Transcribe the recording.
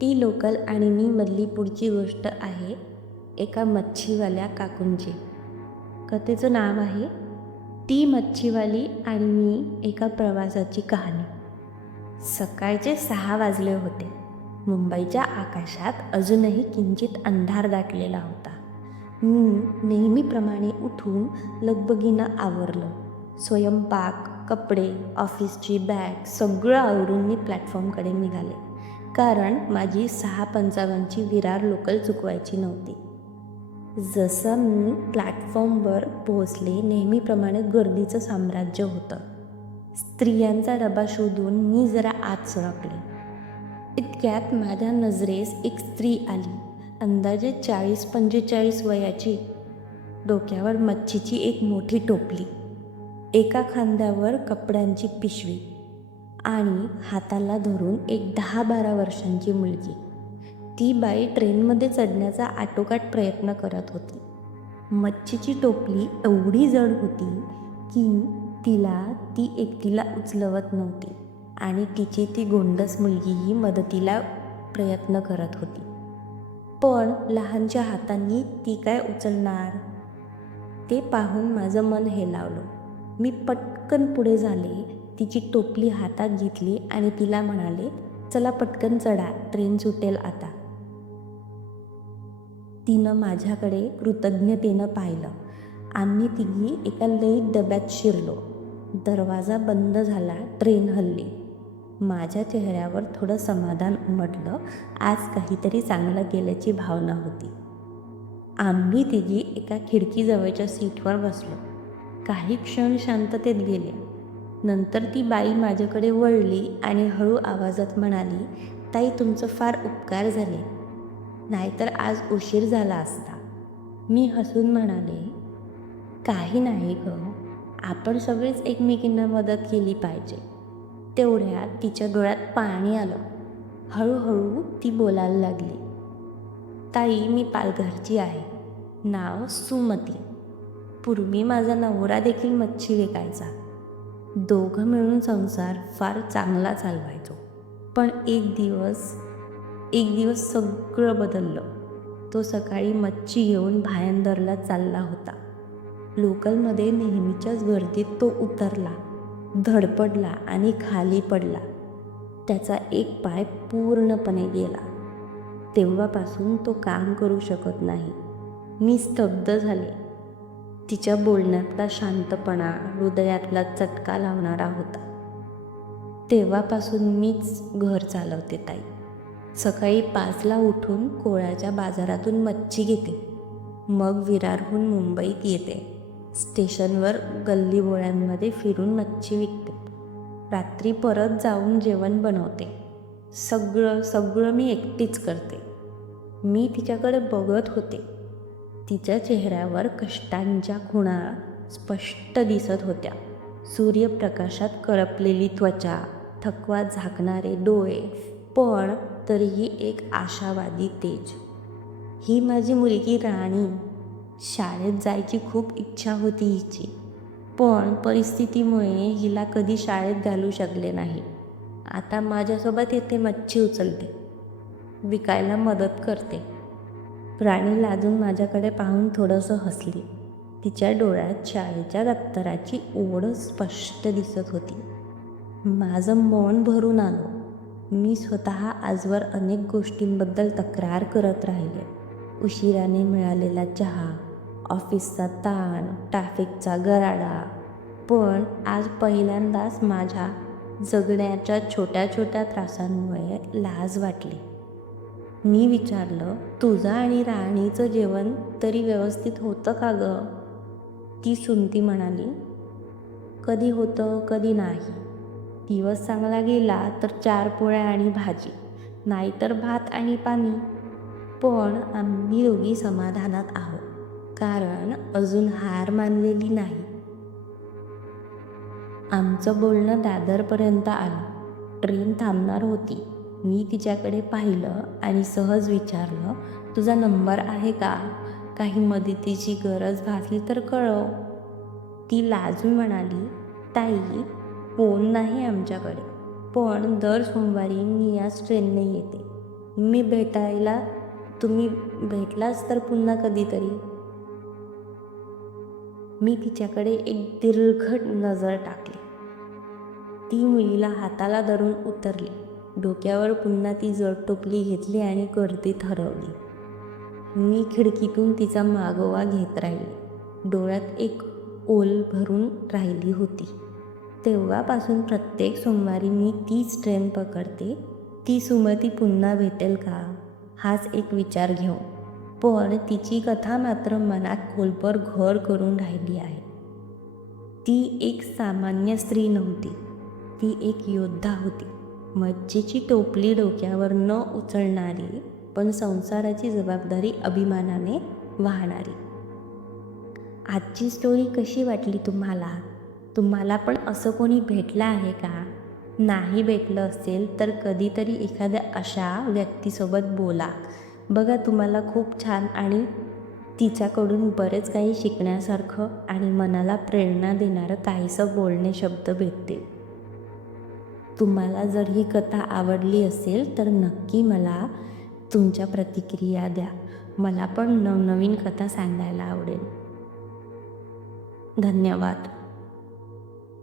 ती लोकल आणि मी मधली पुढची गोष्ट आहे एका मच्छीवाल्या काकूंची. कथेचं नाव आहे ती मच्छीवाली आणि मी एका प्रवासाची कहाणी. सकाळचे सहा वाजले होते. मुंबईच्या आकाशात अजूनही किंचित अंधार दाटलेला होता. मी नेहमीप्रमाणे उठून लगबगीनं आवरलं. स्वयंपाक कपडे ऑफिसची बॅग सगळं आवरून मी प्लॅटफॉर्मकडे निघाले. कारण माझी सहा पंचावन्नची विरार लोकल चुकवायची नव्हती. जसं मी प्लॅटफॉर्मवर पोहोचले नेहमीप्रमाणे गर्दीचं साम्राज्य होतं. स्त्रियांचा डबा शोधून मी जरा आत सरकले. इतक्यात माझ्या नजरेस एक स्त्री आली अंदाजे चाळीस पंचेचाळीस वयाची. डोक्यावर मच्छीची एक मोठी टोपली. एका खांद्यावर कपड्यांची पिशवी. आणि हाताला धरून एक दहा बारा वर्षांची मुलगी. ती बाई ट्रेनमध्ये चढण्याचा आटोकाट प्रयत्न करत होती. मच्छीची टोपली एवढी जड होती की तिला ती एकटीला उचलवत नव्हती आणि तिची ती गोंडस मुलगीही मदतीला प्रयत्न करत होती. पण लहानच्या हातांनी ती काय उचलणार? ते पाहून माझं मन हेलावलं. मी पटकन पुढे झाले तिची टोपली हातात घेतली आणि तिला म्हणाले चला पटकन चढा ट्रेन सुटेल आता. तिनं माझ्याकडे कृतज्ञतेनं पाहिलं. आम्ही तिघी एका लईत डब्यात शिरलो. दरवाजा बंद झाला ट्रेन हल्ली. माझ्या चेहऱ्यावर थोडं समाधान उमटलं. आज काहीतरी चांगलं गेल्याची भावना होती. आम्ही तिघी एका खिडकीजवळच्या सीटवर बसलो. काही क्षण शांततेत गेले. नंतर ती बाई माझ्याकडे वळली आणि हळू आवाजात म्हणाली ताई तुमचं फार उपकार झाले. नाहीतर आज उशीर झाला असता. मी हसून म्हणाले काही नाही ग. आपण सगळेच एकमेकींना मदत केली पाहिजे. तेवढ्यात तिच्या डोळ्यात पाणी आलं. हळूहळू ती बोलायला लागली ताई मी पालघरची आहे. नाव सुमती. पूर्वी माझा नवरा देखील मच्छी विकायचा. दोघं मिळून संसार फार चांगला चालवायचो. पण एक दिवस एक दिवस सगळं बदललं. तो सकाळी मच्छी घेऊन भायंदरला चालला होता. लोकलमध्ये नेहमीच्याच गर्दीत तो उतरला धडपडला आणि खाली पडला. त्याचा एक पाय पूर्णपणे गेला. तेव्हापासून तो काम करू शकत नाही. मी स्तब्ध झाले. तिच्या बोलण्यातला शांतपणा हृदयातला चटका लावणारा होता. तेव्हापासून मीच घर चालवते ताई. सकाळी पाचला उठून कोळ्याच्या बाजारातून मच्छी घेते. मग विरारहून मुंबईत येते. स्टेशनवर गल्लीबोळ्यांमध्ये फिरून मच्छी विकते. रात्री परत जाऊन जेवण बनवते. सगळं सगळं मी एकटीच करते. मी तिच्याकडे बघत होते. तिच्या चेहऱ्यावर कष्टांच्या खुणा स्पष्ट दिसत होत्या. सूर्यप्रकाशात करपलेली त्वचा थकवा झाकणारे डोळे पण तरीही एक आशावादी तेज. ही माझी मुलगी राणी. शाळेत जायची खूप इच्छा होती हिची. पण परिस्थितीमुळे हिला कधी शाळेत घालू शकले नाही. आता माझ्यासोबत येथे मच्छी उचलते. विकायला मदत करते. राणी लाजून माझ्याकडे पाहून थोडंसं हसली. तिच्या डोळ्यात शाळेच्या दप्तराची ओढ स्पष्ट दिसत होती. माझं मन भरून आलं. मी स्वतः आजवर अनेक गोष्टींबद्दल तक्रार करत राहिले. उशिराने मिळालेला चहा ऑफिसचा ताण ट्रॅफिकचा गराडा. पण आज पहिल्यांदाच माझ्या जगण्याच्या छोट्या छोट्या त्रासांमुळे लाज वाटली. मी विचारलं तुझं आणि राणीचं जेवण तरी व्यवस्थित होतं का गं? ती सुनती म्हणाली कधी होतं कधी नाही. दिवस चांगला गेला तर चार पोळ्या आणि भाजी नाहीतर भात आणि पाणी. पण आम्ही दोघी समाधानात आहोत कारण अजून हार मानलेली नाही. आमचं बोलणं दादरपर्यंत आलं. ट्रेन थांबणार होती. मी तिच्याकडे पाहिलं आणि सहज विचारलं तुझा नंबर आहे का? काही मदतीची गरज भासली तर कळव. ती लाजून म्हणाली ताई फोन नाही आमच्याकडे पण दर सोमवारी मी याच ट्रेनने येते. मी भेटायला तुम्ही भेटलाच तर पुन्हा कधीतरी. मी तिच्याकडे एक दीर्घ नजर टाकली. ती मुलीला हाताला धरून उतरली. डोक्यावर पुन्हा ती जड टोपली घेतली आणि गर्दीत हरवली मी खिडकीतून तिचा मागोवा घेत राहिली. डोळ्यात एक ओल भरून राहिली होती. तेव्हापासून प्रत्येक सोमवारी मी तीच ट्रेन पकडते ती सुमती पुन्हा भेटेल का? हाच एक विचार घेऊन. पण तिची कथा मात्र मनात खोलपर घर करून राहिली आहे. ती एक सामान्य स्त्री नव्हती. ती एक योद्धा होती. मज्जेची टोपली डोक्यावर न उचलणारी पण संसाराची जबाबदारी अभिमानाने वाहणारी. आजची स्टोरी कशी वाटली तुम्हाला? तुम्हाला पण असं कोणी भेटलं आहे का? नाही भेटलं असेल तर कधीतरी एखाद्या अशा व्यक्तीसोबत बोला. बघा तुम्हाला खूप छान आणि तिच्याकडून बरेच काही शिकण्यासारखं आणि मनाला प्रेरणा देणारं काहीसं बोलणे शब्द भेटतील. तुम्हाला जर ही कथा आवडली असेल तर नक्की मला तुमच्या प्रतिक्रिया द्या. मला पण नवनवीन कथा सांगायला आवडेल. धन्यवाद.